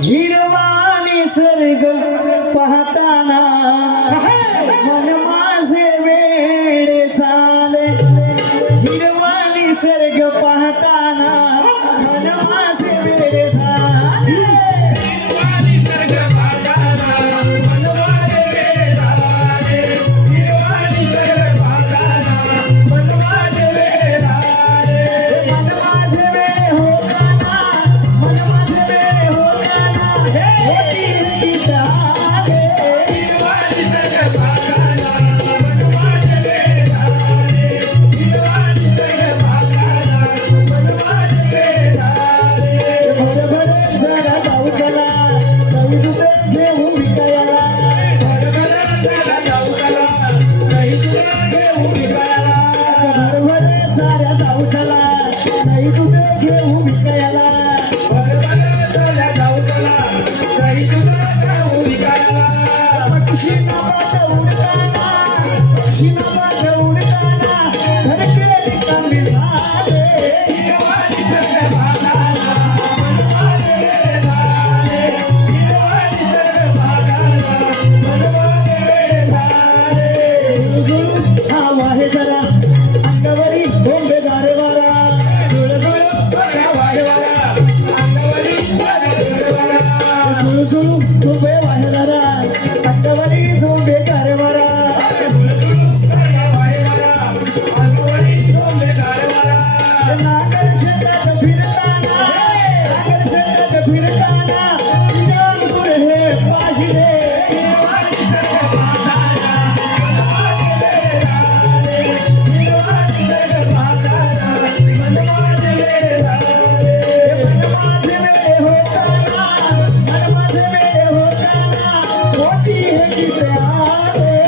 हिरवा निसर्ग पाहताना मन माझे वेडे झाले हिरवा निसर्ग पाहताना मन माझे वेडे झाले हिरवा निसर्ग पाहताना मन माझे वेडे झाले हिरवा निसर्ग पाहताना मन माझे वेडे झाले मन माझे वेडे होताना मन माझे वेडे होताना होती गीता हिरवा निसर्ग पाहताना मन माझे वेडे झाले हिरवा निसर्ग पाहताना मन माझे वेडे झाले भर भर जरा जाऊ चला काही दुसरे घेऊन विकायला भरभर जरा जाऊ चला काही तुला घेऊन विकायला भर साऱ्या जाऊ चला काही दुसरे घेऊन विकायला भरभर जरा जाऊ चला काही तुला घेऊन विकायला पक्षी नावाचा उडताना पक्षी नावाचा उडताना धडके रिकामी झाले हिरवा निसर्ग पाहताना मन माझे वेडे झाले हिरवा निसर्ग पाहताना मन माझे वेडे झाले झुळझुळ हवा आहे जरा अंगावरी बोंबेदार वारा झुळझुळ बघा वाढवारा अंगावरी बघा झुळवारा झुळझुळ झोंबे वाहणारा अंगावरी झोंबे कारवारा नागर शेतात फिरताना इराण गुरहे पाहिले माझे वेडे होताना मन माझे वेडे होताना होती हे किसे आले